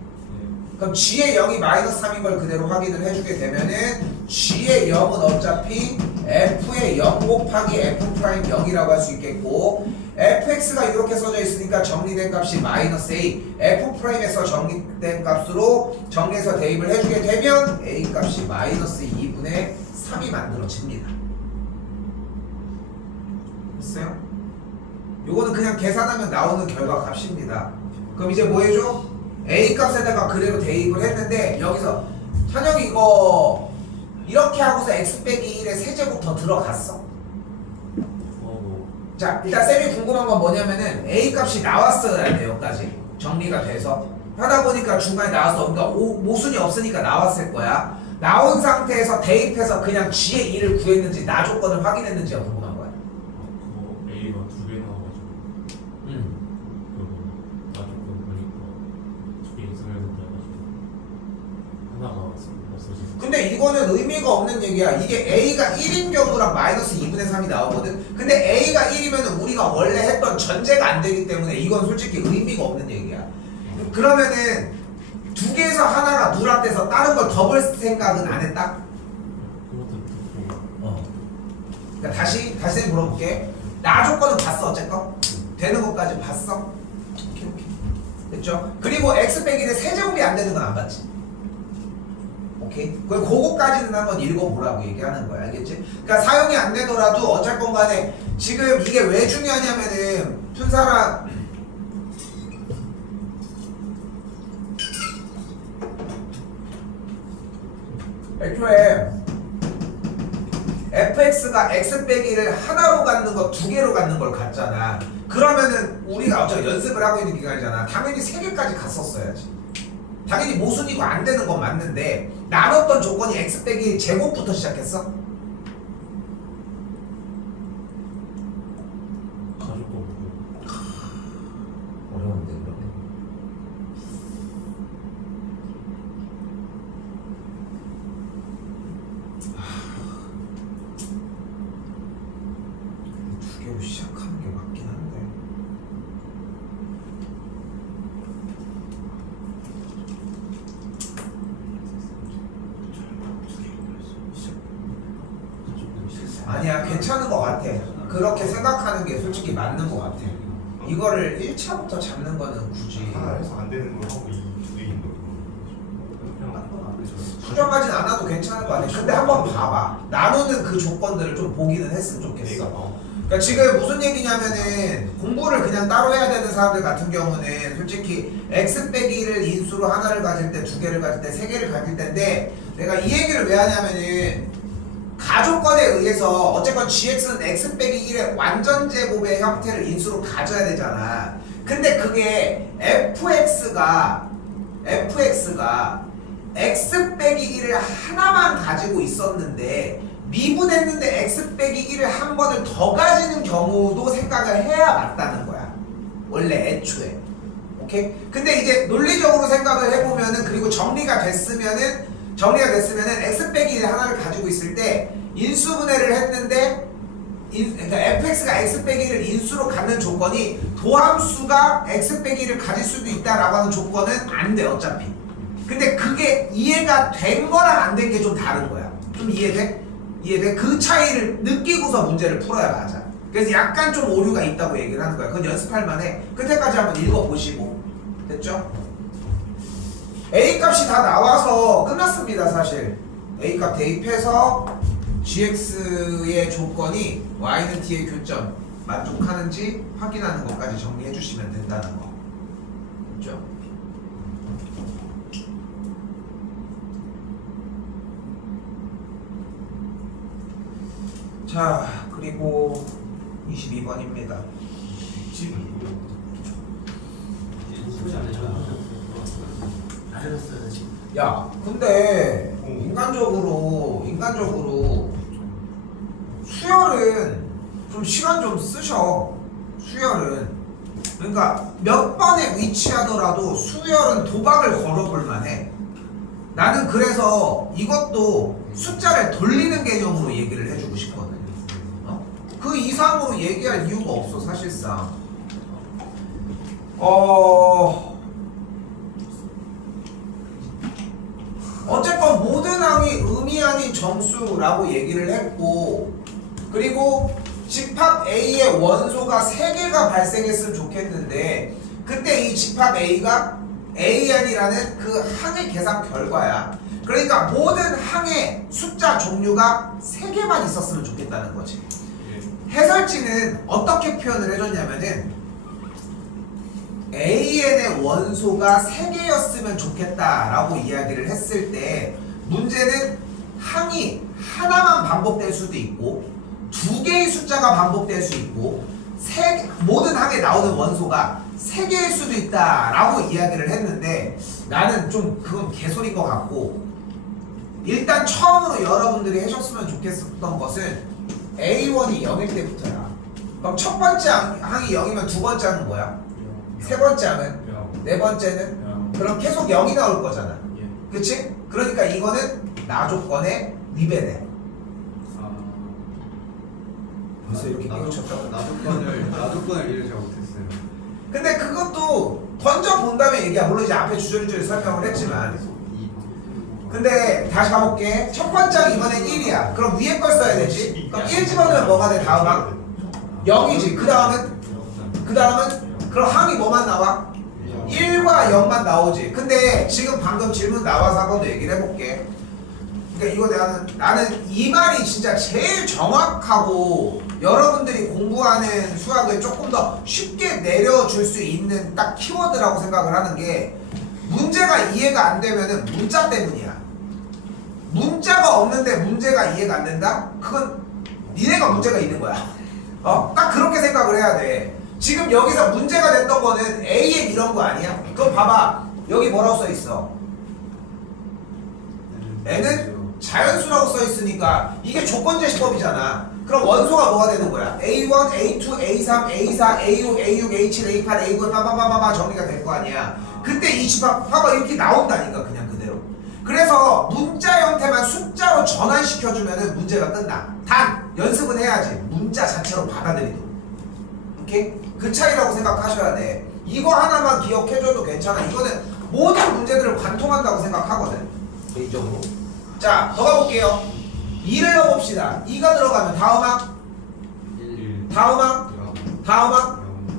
그럼 g의 0이 마이너스 3인 걸 그대로 확인을 해주게 되면은 g의 0은 어차피 f의 0 곱하기 f'0이라고 할 수 있겠고, fx가 이렇게 써져 있으니까 정리된 값이 마이너스 a, f'에서 정리된 값으로 정리해서 대입을 해주게 되면 a 값이 마이너스 2분의 3이 만들어집니다. 됐어요? 요거는 그냥 계산하면 나오는 결과 값입니다. 그럼 이제 뭐 해줘? a 값에다가 그대로 대입을 했는데 여기서 찬영이 이거 이렇게 하고서 x 빼기 1에 세제곱 더 들어갔어. 자, 일단 쌤이 궁금한 건 뭐냐면은 a 값이 나왔어야 돼. 여기까지 정리가 돼서 하다 보니까 중간에 나왔어. 그러니까 모순이 없으니까 나왔을 거야. 나온 상태에서 대입해서 그냥 g의 2를 구했는지 나 조건을 확인했는지가 궁금한 거야. 그거 A가 2개 나와가지고 그거 나 조건 보니까 2개 이상해야 된다 해가지고 하나가 없어지고. 근데 이거는 의미가 없는 얘기야. 이게 a가 1인 경우랑 마이너스 2분의 3이 나오거든. 근데 a가 1이면 우리가 원래 했던 전제가 안 되기 때문에 이건 솔직히 의미가 없는 얘기야. 그러면은 두 개에서 하나가 누락돼서 다른 걸 더 볼 생각은 안 했다? 그것도 듣고. 그러니까 다시 물어볼게. 나 조건은 봤어 어쨌건? 되는 것까지 봤어? 오케이. 됐죠? 그리고 x 빼기 1의 세제곱이 안 되는 건 안 봤지? 오케이? 그거까지는 한번 읽어보라고 얘기하는 거야. 알겠지? 그러니까 사용이 안 되더라도 어쨌건 간에 지금 이게 왜 중요하냐면은 푼사람 애초에 fx가 x 빼기를 하나로 갖는 거 두 개로 갖는 걸 갖잖아. 그러면은 우리가 어차피 연습을 하고 있는 기간이잖아. 당연히 세 개까지 갔었어야지. 당연히 모순이고 안 되는 건 맞는데 나눴던 조건이 x 빼기 제곱부터 시작했어? 가족도 어려운데 그러면. 두 개로 시작하는 게 맞긴 한데. 아니야, 괜찮은 것 같아. 그렇게 생각하는 게 솔직히 맞는 것 같아. 이거를 1차부터 잡는 거는 굳이 하나에서 안 되는 걸 하고 이 2개 있는 거. 수정하진 않아도 괜찮은 거 아니야. 근데 한번 봐봐. 나누는 그 조건들을 좀 보기는 했으면 좋겠어. 그러니까 지금 무슨 얘기냐면은 공부를 그냥 따로 해야 되는 사람들 같은 경우는 솔직히 x 빼기를 인수로 하나를 가질 때, 두 개를 가질 때, 세 개를 가질 때인데 내가 이 얘기를 왜 하냐면은 가조건에 의해서 어쨌건 gx는 x 빼기 1의 완전 제곱의 형태를 인수로 가져야 되잖아. 근데 그게 fx가 x 빼기 1을 하나만 가지고 있었는데 미분했는데 x 빼기 1을 한 번을 더 가지는 경우도 생각을 해야 맞다는 거야. 원래 애초에. 오케이? 근데 이제 논리적으로 생각을 해보면은 그리고 정리가 됐으면은 x 빼기 1 하나를 가지고 있을 때 인수분해를 했는데 그러니까 fx가 x 빼기 1을 인수로 갖는 조건이 도함수가 x 빼기 1을 가질 수도 있다라고 하는 조건은 안 돼 어차피. 근데 그게 이해가 된 거랑 안 된 게 좀 다른 거야. 좀 이해돼? 이해돼? 그 차이를 느끼고서 문제를 풀어야 맞아. 그래서 약간 좀 오류가 있다고 얘기를 하는 거야. 그건 연습할 만해. 끝에까지 한번 읽어보시고. 됐죠? A값이 다 나와서 끝났습니다 사실. A값 대입해서 gx의 조건이 y는 t의 교점 만족하는지 확인하는 것까지 정리해 주시면 된다는 거. 됐죠? 자, 그리고 22번입니다. 알았어요 지금. 야, 근데 인간적으로 수열은 좀 시간 좀 쓰셔. 수열은 그러니까 몇 번에 위치하더라도 수열은 도박을 걸어볼 만해. 나는 그래서 이것도 숫자를 돌리는 개념으로 얘기를 해주고 싶거든. 그 이상으로 얘기할 이유가 없어 사실상. 어쨌건 모든 항이 의미 아닌 정수라고 얘기를 했고, 그리고 집합 A의 원소가 3개가 발생했으면 좋겠는데, 그때 이 집합 A가 AN이라는 그 항의 계산 결과야. 그러니까 모든 항의 숫자 종류가 3개만 있었으면 좋겠다는 거지. 해설지는 어떻게 표현을 해줬냐면은 AN의 원소가 3개였으면 좋겠다라고 이야기를 했을 때 문제는 항이 하나만 반복될 수도 있고 2개의 숫자가 반복될 수 있고 모든 항에 나오는 원소가 3개일 수도 있다라고 이야기를 했는데 나는 좀 그건 개소리인 것 같고, 일단 처음으로 여러분들이 하셨으면 좋겠었던 것은 A1이 0일 때부터야. 그럼 첫 번째 항이 0이면 두 번째 항은 뭐야? 세 번째 항은? 네 번째는? 그럼 계속 0이 나올 거잖아. 그치? 그러니까 이거는 나조건의 위배돼. 벌써 이렇게 깨우쳤다고? 나조건을 이해를 잘 못했어요. 근데 그것도 던져본 다음에 얘기야. 물론 이제 앞에 주저리주저리 설명을 했지만. 근데 다시 가볼게. 첫 번째 항 이번엔 1이야. 그럼 위에 걸 써야 되지. 그럼 1 집어넣으면 뭐가 돼? 다음 항? 0이지. 그 다음은? 그럼 항이 뭐만 나와? 1과 0만 나오지. 근데 지금 방금 질문 나와서 한 번 더 얘기를 해볼게. 그러니까 이거 나는 이 말이 진짜 제일 정확하고 여러분들이 공부하는 수학을 조금 더 쉽게 내려줄 수 있는 딱 키워드라고 생각을 하는 게, 문제가 이해가 안 되면은 문자 때문이야. 문자가 없는데 문제가 이해가 안 된다? 그건 니네가 문제가 있는 거야. 딱 그렇게 생각을 해야 돼. 지금 여기서 문제가 됐던 거는 AN 이런 거 아니야? 그럼 봐봐. 여기 뭐라고 써 있어? N은 자연수라고 써 있으니까 이게 조건제시법이잖아. 그럼 원소가 뭐가 되는 거야? A1, A2, A3, A4, A6, A6, A7, A8, A9 빠바바바바 정리가 될 거 아니야. 그때 이 집합 봐봐 이렇게 나온다니까 그냥 그대로. 그래서 문자 형태만 숫자로 전환시켜주면은 문제가 끝나. 단 연습은 해야지. 문자 자체로 받아들이도록. 오케이? 그 차이라고 생각하셔야 돼. 이거 하나만 기억해줘도 괜찮아. 이거는 모든 문제들을 관통한다고 생각하거든 개인적으로. 자, 더 가볼게요. 2를 넣어봅시다. 2가 들어가면 다음 항?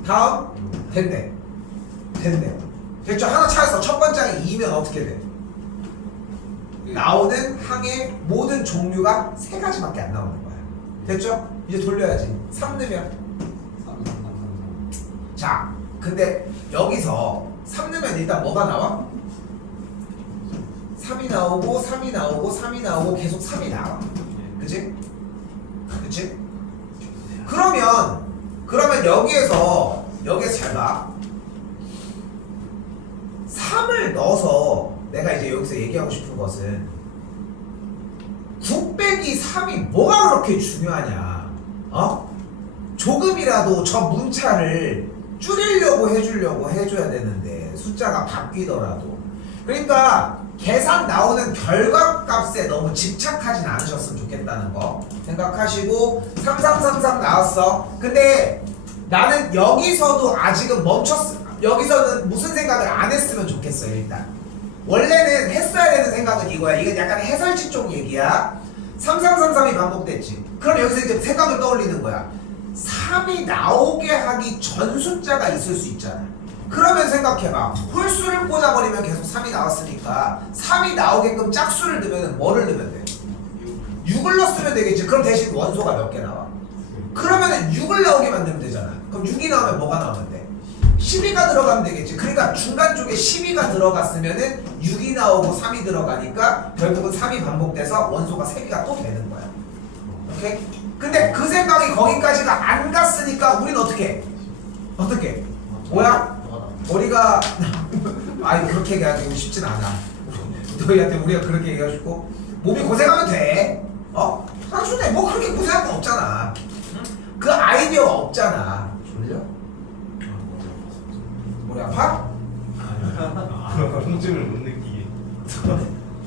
다음 됐네. 됐죠? 하나 찾았어. 첫 번째 항이 2면 어떻게 돼? 나오는 항의 모든 종류가 3가지밖에 안 나오는 거야. 됐죠? 이제 돌려야지. 3 넣으면 자, 근데 여기서 3 넣으면 일단 뭐가 나와? 3이 나오고 3이 나오고 3이 나오고 계속 3이 나와. 그치? 그러면 여기에서 잘 봐. 3을 넣어서 내가 이제 여기서 얘기하고 싶은 것은 9 빼기 3이 뭐가 그렇게 중요하냐. 조금이라도 저 문자를 줄이려고 해줘야 되는데 숫자가 바뀌더라도. 그러니까 계산 나오는 결과값에 너무 집착하진 않으셨으면 좋겠다는 거 생각하시고 3333 나왔어. 근데 나는 여기서도 아직은 멈췄어. 여기서는 무슨 생각을 안 했으면 좋겠어요. 일단 원래는 했어야 되는 생각은 이거야. 이건 약간 해설지 쪽 얘기야. 3333이 반복됐지. 그럼 여기서 이제 생각을 떠올리는 거야. 3이 나오게 하기 전 숫자가 있을 수 있잖아. 그러면 생각해봐. 홀수를 꽂아버리면 계속 3이 나왔으니까 3이 나오게끔 짝수를 넣으면 뭐를 넣으면 돼? 6을 넣었으면 되겠지. 그럼 대신 원소가 몇 개 나와? 그러면은 6을 나오게 만들면 되잖아. 그럼 6이 나오면 뭐가 나오면 돼? 12가 들어가면 되겠지. 그러니까 중간 쪽에 12가 들어갔으면은 6이 나오고 3이 들어가니까 결국은 3이 반복돼서 원소가 3개가 또 되는 거야. 오케이? 근데 그 생각이 거기까지가 안 갔으니까 우린 어떻게 뭐야? 머리가 아니 그렇게 얘기하기 쉽진 않아. 너희한테 우리가 그렇게 얘기해주고 몸이 고생하면 돼. 상순해. 뭐 그렇게 고생할 거 없잖아. 응? 그 아이디어가 없잖아. 졸려? 머리 아파? 통증을 못 느끼게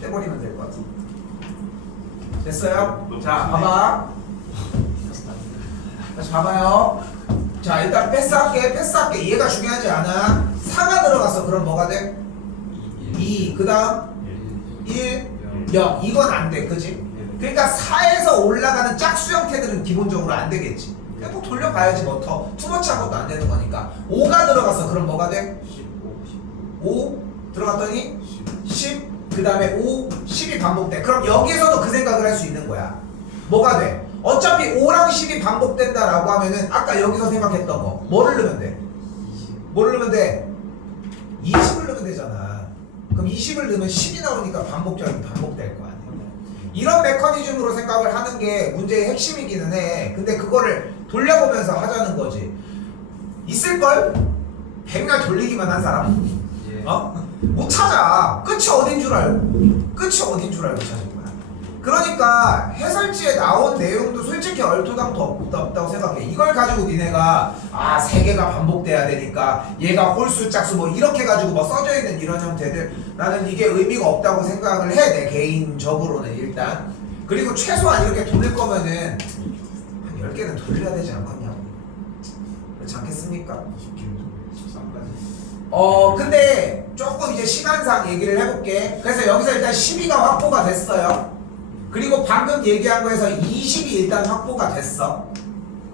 떼버리면 될 것 같아. 됐어요? 자, 봐봐. 다시 봐봐요. 자, 일단 패스할게. 이해가 중요하지 않아. 4가 들어갔어. 그럼 뭐가 돼? 2. 그 다음 1, 0. 이건 안 돼. 그지? 그러니까 4에서 올라가는 짝수 형태들은 기본적으로 안 되겠지. 그냥 뭐 돌려봐야지 뭐 더 투머치한 것도 안 되는 거니까. 5가 들어갔어. 그럼 뭐가 돼? 5 들어갔더니 10. 그 다음에 5, 10이 반복돼. 그럼 여기에서도 그 생각을 할 수 있는 거야. 뭐가 돼? 어차피 5랑 10이 반복된다라고 하면은 아까 여기서 생각했던 거 뭐를 넣으면 돼? 뭐를 넣으면 돼? 20을 넣으면 되잖아. 그럼 20을 넣으면 10이 나오니까 반복적인 반복될 거 아니야. 이런 메커니즘으로 생각을 하는 게 문제의 핵심이기는 해. 근데 그거를 돌려보면서 하자는 거지. 있을걸? 백날 돌리기만 한 사람? 못 찾아. 끝이 어딘 줄 알고 찾을 거야. 그러니까 해설지에 나온 내용도 솔직히 얼토당토 없다고 생각해. 이걸 가지고 니네가 3개가 반복돼야 되니까 얘가 홀수 짝수 뭐 이렇게 가지고 뭐 써져 있는 이런 형태들, 나는 이게 의미가 없다고 생각을 해. 내 개인적으로는 일단. 그리고 최소한 이렇게 돌릴 거면은 한 10개는 돌려야 되지 않겠냐고. 그렇지 않겠습니까? 13까지. 근데 조금 이제 시간상 얘기를 해볼게. 그래서 여기서 일단 12가 확보가 됐어요. 그리고 방금 얘기한 거에서 20이 일단 확보가 됐어.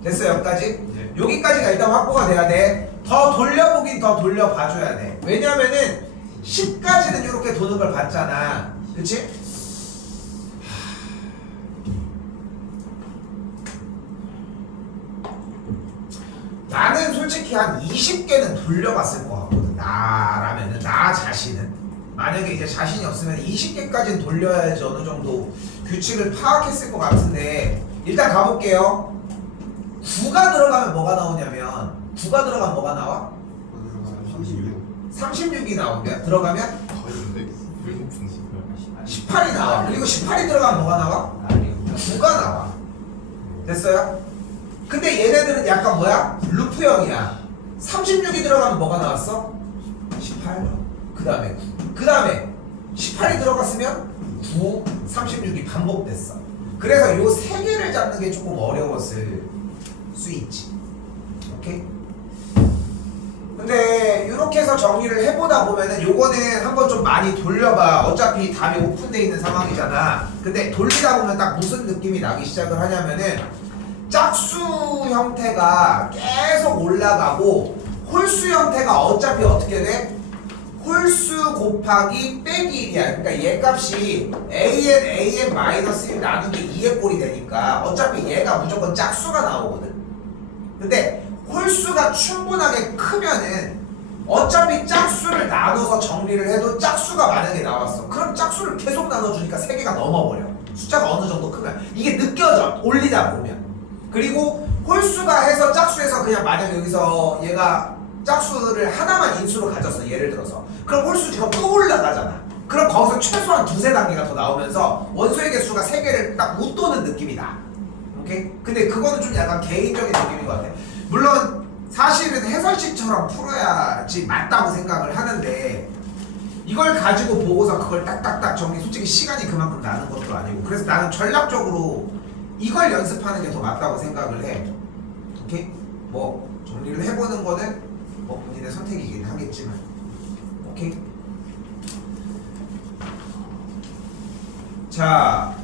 됐어요, 여기까지? 네. 여기까지가 일단 확보가 돼야 돼. 더 돌려보긴 더 돌려봐줘야 돼. 왜냐면은 10까지는 이렇게 도는 걸 봤잖아. 그치? 나는 솔직히 한 20개는 돌려봤을 것 같거든. 나라면은, 나 자신은. 만약에 이제 자신이 없으면 20개까지는 돌려야지 어느 정도 규칙을 파악했을 것 같은데, 일단 가볼게요. 9가 들어가면 뭐가 나오냐면, 9가 들어가면 뭐가 나와? 36이 나오면, 들어가면 18이 나와. 그리고 18이 들어가면 뭐가 나와? 9가 나와. 됐어요? 근데 얘네들은 약간 뭐야? 루프형이야. 36이 들어가면 뭐가 나왔어? 18. 그 다음에 9. 그 다음에 18이 들어갔으면 9, 36이 반복됐어. 그래서 요 3개를 잡는 게 조금 어려웠을 수 있지. 오케이? 근데 이렇게 해서 정리를 해보다 보면은 요거는 한번 좀 많이 돌려봐. 어차피 답이 오픈되어 있는 상황이잖아. 근데 돌리다 보면 딱 무슨 느낌이 나기 시작을 하냐면은 짝수 형태가 계속 올라가고 홀수 형태가 어차피 어떻게 돼? 홀수 곱하기 빼기 1이야. 그러니까 얘 값이 an 마이너스 1 나누기 2의 꼴이 되니까 어차피 얘가 무조건 짝수가 나오거든. 근데 홀수가 충분하게 크면은 어차피 짝수를 나눠서 정리를 해도 짝수가 만약에 나왔어. 그럼 짝수를 계속 나눠주니까 3개가 넘어버려. 숫자가 어느 정도 크면. 이게 느껴져. 올리다 보면. 그리고 홀수가 해서 짝수에서 그냥 만약에 여기서 얘가 짝수를 하나만 인수로 가졌어. 예를 들어서. 그럼 홀수가 또 올라가잖아. 그럼 거기서 최소한 2~3단계가 더 나오면서 원소의 개수가 3개를 딱 웃도는 느낌이 나. 오케이? 근데 그거는 좀 약간 개인적인 느낌인 것 같아. 물론 사실은 해설식처럼 풀어야지 맞다고 생각을 하는데 이걸 가지고 보고서 그걸 딱딱딱 정리, 솔직히 시간이 그만큼 나는 것도 아니고, 그래서 나는 전략적으로 이걸 연습하는 게 더 맞다고 생각을 해. 오케이? 뭐 정리를 해보는 거는 뭐 본인의 선택이긴 하겠지만. 오케이? 자,